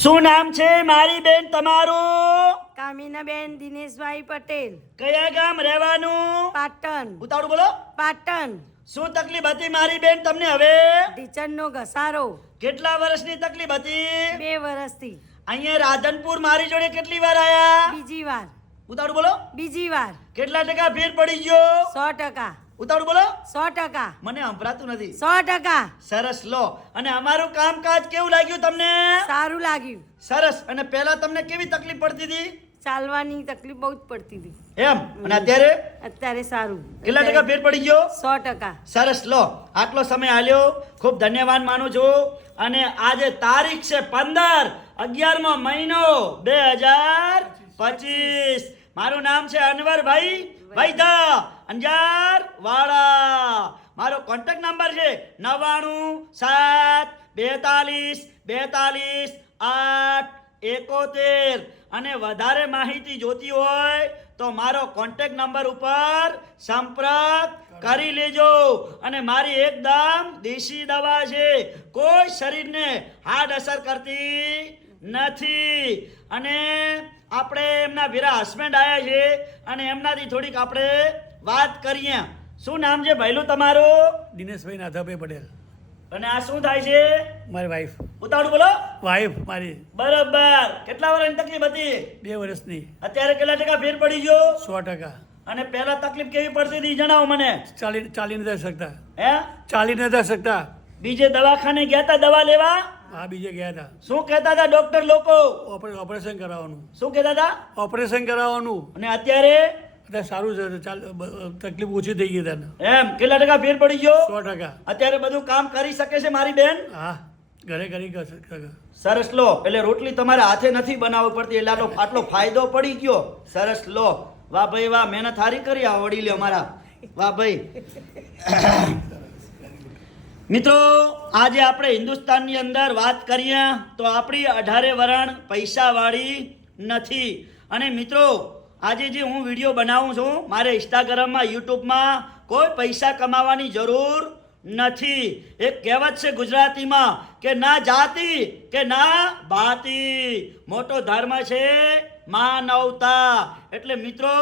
શું નામ છે મારી બેન તમારું? કામિનાબેન દિનેશભાઈ પટેલ. કયા ગામ રહેવાનું? પાટણ. ઉતાવળ બોલો. પાટણ. શું તકલીફ હતી મારી બેન તમને હવે? ટીચરનો ઘસારો. કેટલા વર્ષની તકલીફ હતી? બે વર્ષથી. અહીંયા રાધનપુર મારી જોડે કેટલી વાર આયા? બીજી વાર. ઉતાવળ બોલો. બીજી વાર. કેટલા ટકા ફેર પડી ગયો? સો ટકા. ઉતાવળું બોલો. સો ટકા. મને સંભળાતું નથી. સો ટકા. સરસ લો. અને અમારું કામકાજ કેવું લાગ્યું તમને? સારું લાગ્યું. સરસ. અને પહેલા તમને કેવી તકલીફ પડતી હતી? ચાલવાની તકલીફ બહુ જ પડતી હતી. એમ? અને અત્યારે? અત્યારે સારું. કેટલા ટકા ફેર પડી ગયો? સો ટકા. સરસ લો. આટલો સમય આલ્યો. ખૂબ ધન્યવાદ માનું છું. અને આજે તારીખ છે પંદર અગિયારમો મહિનો બે હજાર પચીસ. મારું નામ છે અનવરભાઈ વૈધા અંજાર વાળા. મારો કોન્ટેક્ટ નંબર છે નવ્વાણું સાત બેતાલીસ બેતાલીસ આઠ એકોતેર. અને વધારે માહિતી જોતી હોય તો મારો કોન્ટેક્ટ નંબર ઉપર સંપર્ક કરી લેજો. અને મારી એકદમ દેશી દવા છે. કોઈ શરીરને હાર્ડ અસર કરતી નથી. અને આપણે એમના વીરા હસબન્ડ આવ્યા છે. અને એમનાથી થોડીક આપણે વાત કરીએ. શું નામ છે ભાઈલું તમારું? દિનેશભાઈ નાથાભાઈ પટેલ. અને આ શું થાય છે? મારી વાઈફ ઉતાવળ બોલો. વાઈફ મારી. બરાબર. કેટલા વર્ષની તકલીફ હતી? બે વર્ષની. અત્યારે કેટલા ટકા ફેર પડી ગયો? સો ટકા. અને પહેલા તકલીફ કેવી પડતી હતી જણાવો મને. ચાલી ચાલી નથી શકતા. હે? ચાલી નથી શકતા. બીજે દવાખાને ગયા તા દવા લેવા? આ બીજે ગયા હતા શું કહેતા હતા ડોક્ટર લોકો? ઓપરેશન કરાવવાનું. શું કહેતા હતા ઓપરેશન કરાવવાનું. અને અત્યારે? અત્યારે સારું છે ચાલ તકલીફ ઓછી થઈ ગઈ તને. એમ કેટલા ટકા ફેર પડી ગયો? સો ટકા. અત્યારે બધું કામ કરી શકે છે મારી બેન? હા ઘરે કરી સરસ લો એટલે રોટલી તમારે હાથે નથી બનાવવી પડતી એટલે આટલો આટલો ફાયદો પડી ગયો. સરસ લો. વાહ ભાઈ વાહ મહેનત સારી કરી આ વડી લ્યો મારા. વાહ ભાઈ. મિત્રો આજે આપણે હિન્દુસ્તાનની અંદર વાત કરીએ તો આપણી અઢારે વરણ પૈસાવાળી નથી. અને મિત્રો આજે જે હું વીડિયો બનાવું છું, મારે ઇન્સ્ટાગ્રામમાં યુટ્યુબમાં કોઈ પૈસા કમાવાની જરૂર નથી. એક કહેવત છે ગુજરાતીમાં કે ના જાતિ કે ના ભાતી. મોટો ધર્મ છે માનવતા. એટલે મિત્રો,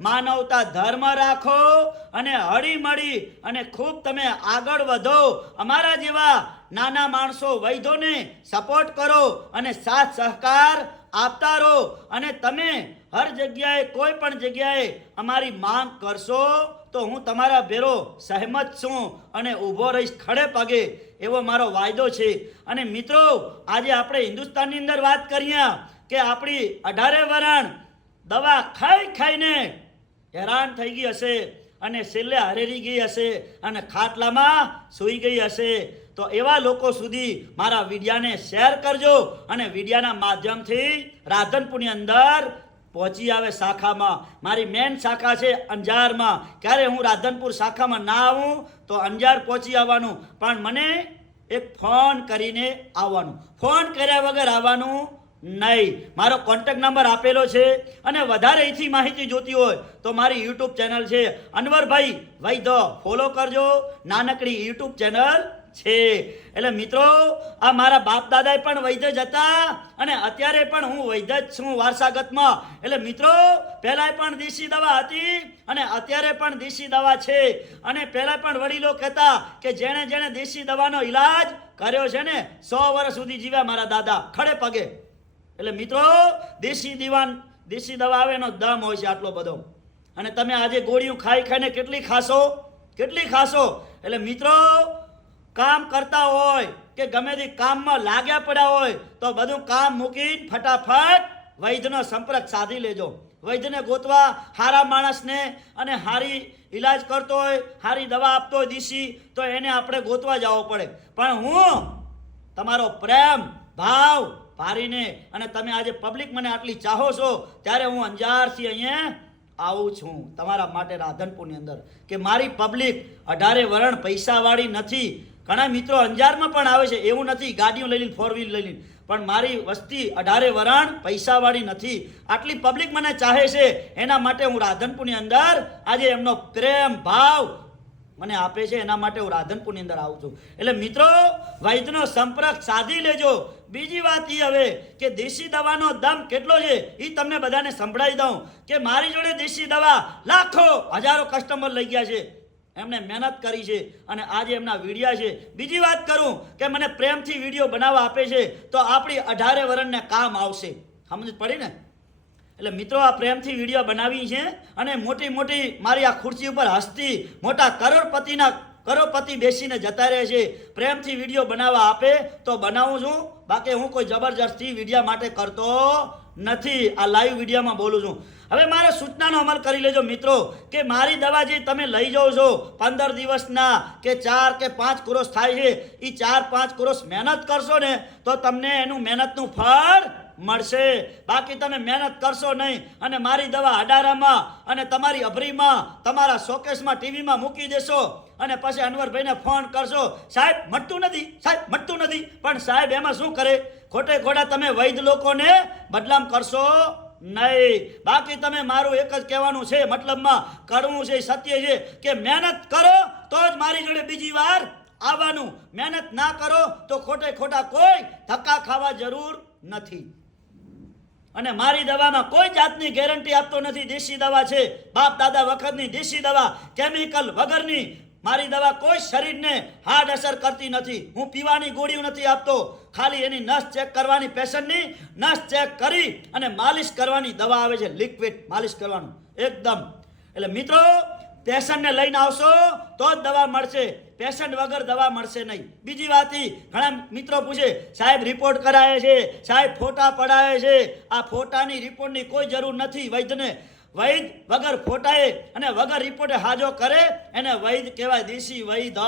માનવતા ધર્મ રાખો અને હળી મળી અને ખૂબ તમે આગળ વધો. અમારા જેવા નાના માણસો વૈધોને સપોર્ટ કરો અને સાથ સહકાર આપતા રહો અને તમે હર જગ્યાએ કોઈ પણ જગ્યાએ અમારી માંગ કરશો તો હું તમારા ભેરો સહેમત છું અને ઊભો રહીશ ખડે પગે એવો મારો વાયદો છે. અને મિત્રો, આજે આપણે હિન્દુસ્તાનની અંદર વાત કરીએ કે આપણી અઢારે વરણ દવા ખાઈ ખાઈને હેરાન થઈ ગઈ હશે. અને છેલ્લે હરેરી ગઈ હશે અને ખાટલામાં સૂઈ ગઈ હશે. તો એવા લોકો સુધી મારા વિડિયાને શેર કરજો અને વિડિયાના માધ્યમથી રાધનપુરની અંદર પહોંચી આવે શાખામાં. મારી મેન શાખા છે અંજારમાં. ક્યારે હું રાધનપુર શાખામાં ના આવું તો અંજાર પહોંચી આવવાનું. પણ મને એક ફોન કરીને આવવાનું. ફોન કર્યા વગર આવવાનું નહીં. મારો કોન્ટેક્ટ નંબર આપેલો છે અને વધારે એથી માહિતી જોતી હોય તો મારી યુટ્યુબ ચેનલ છે. અનવરભાઈ વૈધ ફોલો કરજો. નાનકડી યુટ્યુબ ચેનલ છે. એટલે મિત્રો, આ મારા બાપ દાદાએ પણ વૈદ્ય જ હતા અને અત્યારે પણ હું વૈદ્ય જ છું વારસાગતમાં. એટલે મિત્રો પહેલાં પણ દેશી દવા હતી અને અત્યારે પણ દેશી દવા છે. અને પહેલાં પણ વડીલો કહેતા કે જેણે જેણે દેશી દવાનો ઈલાજ કર્યો છે ને, સો વર્ષ સુધી જીવ્યા મારા દાદા. ખડે પગે. એટલે મિત્રો, દેશી દીવાન, દેશી દવા આવે એનો દમ હોય છે આટલો બધો. અને તમે આજે ગોળીઓ ખાઈ ખાઈને કેટલી ખાશો? કેટલી ખાશો? એટલે મિત્રો, કામ કરતા હોય કે ગમે તે કામમાં લાગ્યા પડ્યા હોય, તો બધું કામ મૂકી ફટાફટ વૈદ્યનો સંપર્ક સાધી લેજો. વૈદ્યને ગોતવા હારા માણસને અને હારી ઈલાજ કરતો હોય, હારી દવા આપતો હોય દેશી, તો એને આપણે ગોતવા જવો પડે. પણ હું, તમારો પ્રેમ, ભાવ ભારીને અને તમે આજે પબ્લિક મને આટલી ચાહો છો, ત્યારે હું અંજારથી અહીંયા આવું છું, તમારા માટે રાધનપુરની અંદર. કે મારી પબ્લિક અઢારે વરણ પૈસાવાળી નથી. ઘણા મિત્રો અંજારમાં પણ આવે છે, એવું નથી, ગાડીઓ લઈ લઈને ફોર વ્હીલ લઈ લઈને. પણ મારી વસ્તી અઢારે વરણ પૈસાવાળી નથી. આટલી પબ્લિક મને ચાહે છે, એના માટે હું રાધનપુરની અંદર આજે એમનો પ્રેમ, ભાવ મને આપે છે, એના માટે હું રાધનપુરની અંદર આવું છું. એટલે મિત્રો, વૈદ્યનો સંપર્ક સાધી લેજો. બીજી વાત એ હવે કે દેશી દવાનો દમ કેટલો છે એ તમને બધાને સંભળાવી દઉં કે મારી જોડે દેશી દવા લાખો, હજારો કસ્ટમર લઈ ગયા છે. એમણે મહેનત કરી છે અને આજે એમના વિડીયા છે. બીજી વાત કરું કે મને પ્રેમથી વીડિયો બનાવવા આપે છે, તો આપણી અઢારે વરણને કામ આવશે. સમજ પડી ને? એટલે મિત્રો, આ પ્રેમથી વીડિયો બનાવી છે અને મોટી મોટી મારી આ ખુરશી ઉપર હસતી મોટા કરોડપતિના કરોડપતિ બેસીને જતા રહે છે. પ્રેમથી વીડિયો બનાવવા આપે તો બનાવું છું. બાકી હું કોઈ જબરજસ્તી વિડીયા માટે કરતો નથી. આ લાઈવ વિડીયોમાં બોલું છું. હવે મારે સૂચનાનો અમલ કરી લેજો મિત્રો, કે મારી દવા જે તમે લઈ જાઓ છો, પંદર દિવસના કે ચાર કે પાંચ ક્રોસ થાય છે એ ચાર પાંચ ક્રોસ મહેનત કરશો ને તો તમને એનું મહેનતનું ફળ મળશે. બાકી તમે મહેનત કરશો નહીં અને મારી દવા અડારામાં અને તમારી અભરીમાં, તમારા શોકેસમાં, ટીવીમાં મૂકી દેશો અને પછી અનવરભાઈને ફોન કરશો. સાહેબ મટતું નથી. સાહેબ મટતું નથી. પણ સાહેબ, એમાં શું કરે? ખોટે ખોટા તમે વૈદ લોકોને બદનામ કરશો નહીં. બાકી તમે મારું એક જ કહેવાનું છે, મતલબમાં કરવું છે, સત્ય છે કે મહેનત કરો તો જ મારી જોડે બીજી વાર આવવાનું. મહેનત ના કરો તો ખોટે ખોટા કોઈ ધક્કા ખાવા જરૂર નથી. અને મારી દવામાં કોઈ જાતની ગેરંટી આપતો નથી. દેશી દવા છે. બાપ દાદા વખતની દેશી દવા કેમિકલ વગરની મારી દવા કોઈ શરીરને હાર્ડ અસર કરતી નથી. હું પીવાની ગોળીઓ નથી આપતો. ખાલી એની નસ ચેક કરવાની પેશન્ટની નસ ચેક કરી અને માલિશ કરવાની દવા આવે છે. લિક્વિડ માલિશ કરવાનું. એકદમ. એટલે મિત્રો પેશન્ટને લઈને આવશો તો જ દવા મળશે. પેશન્ટ વગર દવા મળશે નહીં. બીજી વાત ઘણા મિત્રો પૂછે, સાહેબ રિપોર્ટ કરાવે છે? સાહેબ, ફોટા પડાવે છે? આ ફોટાની રિપોર્ટની કોઈ જરૂર નથી વૈદ્યને. વૈદ વગર ફોટાએ અને વગર રિપોર્ટે હાજો કરે, એને વૈદ કહેવાય દેશી વૈદ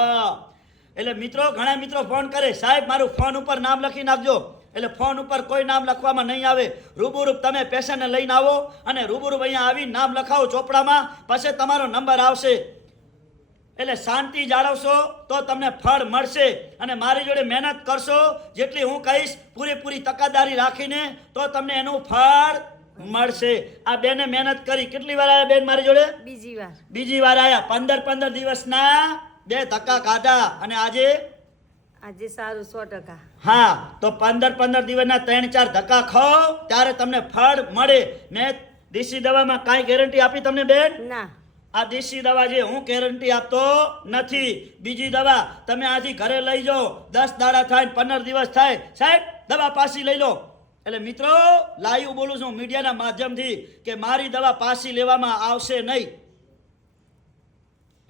એટલે મિત્રો, ઘણા મિત્રો ફોન કરે, સાહેબ, મારું ફોન ઉપર નામ લખી નાખજો. એટલે ફોન ઉપર કોઈ નામ લખવામાં નહીં આવે. રૂબરૂ તમે પેશન્ટને લઈને આવો અને રૂબરૂ અહીંયા આવી નામ લખાવો ચોપડામાં પછી તમારો નંબર આવશે. એટલે શાંતિ જાળવશો તો તમને ફળ મળશે અને મારી જોડે મહેનત કરશો જેટલી હું કહીશ પૂરેપૂરી તકાદારી રાખીને તો તમને એનું ફળ મળશે. આ બેને મહેનત કરી. કેટલી વાર આવ્યા બેન મારી જોડે? બીજી વાર. બીજી વાર આવ્યા પંદર પંદર દિવસના બે ધક્કા કાઢા અને આજે આજે સારું સો ટકા. હા તો પંદર પંદર દિવસના ત્રણ ચાર ધક્કા ખાઓ ત્યારે તમને ફળ મળે. મેં દેશી દવામાં કાંઈ ગેરંટી આપી તમને બેન? ના. આ દેશી દવા જે હું ગેરંટી આપતો નથી. બીજી દવા તમે આજે ઘરે લઈ જાઓ. દસ દાડા થાય પંદર દિવસ થાય. સાહેબ દવા પાછી લઈ લો. એટલે મિત્રો લાઈવ બોલું છું મીડિયાના માધ્યમથી કે મારી દવા પાછી લેવામાં આવશે નહીં.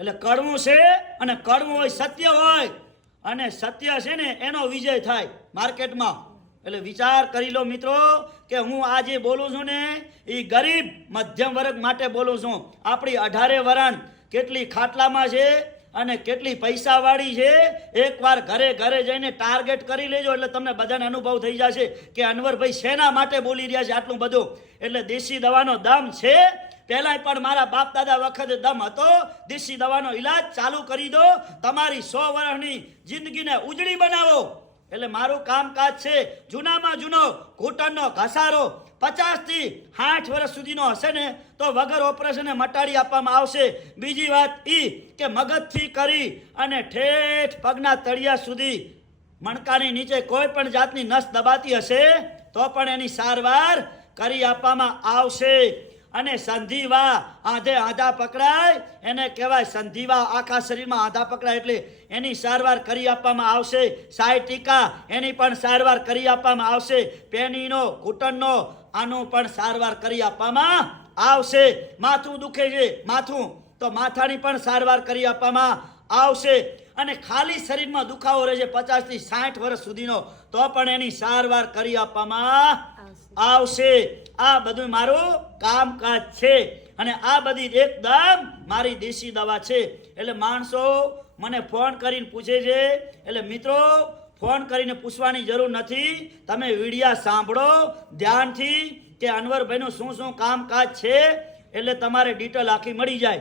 એટલે કડવું છે અને કડવું હોય સત્ય હોય. અને સત્ય છે ને, એનો વિજય થાય માર્કેટમાં. એટલે વિચાર કરી લો મિત્રો, કે હું આજે બોલું છું ને, એ ગરીબ મધ્યમ વર્ગ માટે બોલું છું. આપણી અઢારે વરણ કેટલી ખાટલામાં છે અને કેટલી પૈસાવાળી છે, એકવાર ઘરે ઘરે જઈને ટાર્ગેટ કરી લેજો, એટલે તમને બધાને અનુભવ થઈ જશે કે અનવરભાઈ શેના માટે બોલી રહ્યા છે આટલું બધું. એટલે દેશી દવાનો દમ છે પહેલાંય પણ મારા બાપ દાદા વખતે દમ હતો. દેશી દવાનો ઈલાજ ચાલુ કરી દો. તમારી સો વર્ષની જિંદગીને ઉજળી બનાવો. એટલે મારું કામકાજ છે જૂનામાં જૂનો ઘૂંટણનો ઘસારો. પચાસથી સાઠ વર્ષ સુધીનો હશે ને, તો વગર ઓપરેશને મટાડી આપવામાં આવશે. બીજી વાત એ કે મગજથી કરી અને ઠેઠ પગના તળિયા સુધી મણકાની નીચે કોઈ પણ જાતની નસ દબાતી હશે, તો પણ એની સારવાર કરી આપવામાં આવશે. અને સંધિવા આધે આધા પકડાય. એને કહેવાય સંધિવા. આખા શરીરમાં આધા પકડાય એટલે એની સારવાર કરી આપવામાં આવશે. સાયટિકા એની પણ સારવાર કરી આપવામાં આવશે. પેનીનો ઘૂંટણનો આનું પણ સારવાર કરી આપવામાં આવશે. માથું દુખે છે માથું. તો માથાની પણ સારવાર કરી આપવામાં આવશે. અને ખાલી શરીરમાં દુખાવો રહે છે પચાસથી સાઠ વર્ષ સુધીનો તો પણ એની સારવાર કરી આપવામાં આવશે. આ બધું મારું કામકાજ છે. અને આ બધી એકદમ મારી દેશી દવા છે. એટલે માણસો મને ફોન કરીને પૂછે છે. એટલે મિત્રો, ફોન કરીને પૂછવાની જરૂર નથી. તમે વિડિયા સાંભળો ધ્યાનથી કે અનવરભાઈનું શું શું કામકાજ છે. એટલે તમારે ડિટેલ આખી મળી જાય.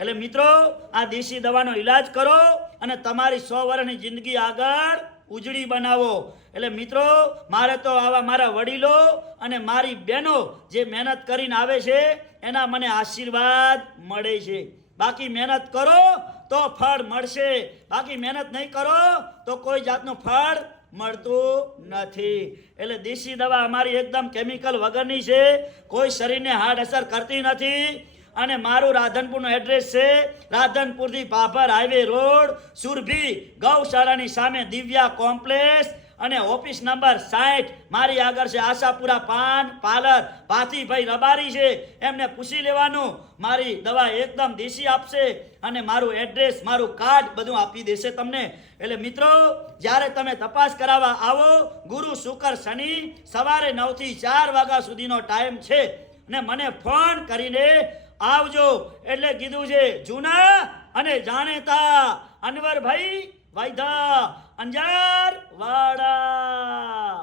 એટલે મિત્રો, આ દેશી દવાનો ઈલાજ કરો અને તમારી સો વર્ષની જિંદગી આગળ ઉજળી બનાવો. એટલે મિત્રો, મારે તો આવા મારા વડીલો અને મારી બહેનો જે મહેનત કરીને આવે છે, એના મને આશીર્વાદ મળે છે. બાકી મહેનત કરો તો ફળ મળશે. બાકી મહેનત નહીં કરો તો કોઈ જાતનું ફળ મળતું નથી. એટલે દેશી દવા અમારી એકદમ કેમિકલ વગરની છે. કોઈ શરીરને હાર્ડ અસર કરતી નથી. અને મારું રાધનપુરનું એડ્રેસ છે, રાધનપુરથી પાભર હાઈવે રોડ, સુરભી ગૌશાળાની સામે દિવ્યા કોમ્પ્લેક્સ અને ઓફિસ નંબર સાઠ મારી આગળ છે આશાપુરા પાન પાર્લર. ભાતીભાઈ રબારી છે, એમને પૂછી લેવાનું. મારી દવા એકદમ દેશી આપશે અને મારું એડ્રેસ, મારું કાર્ડ બધું આપી દેશે તમને. એટલે મિત્રો, જ્યારે તમે તપાસ કરાવવા આવો, ગુરુ શુક્ર શનિ સવારે નવથી ચાર વાગ્યા સુધીનો ટાઈમ છે. અને મને ફોન કરીને આવજો. એટલે કીધું છે, જૂના અને જાણેતા અનવરભાઈ વાયદા અંજાર વાડા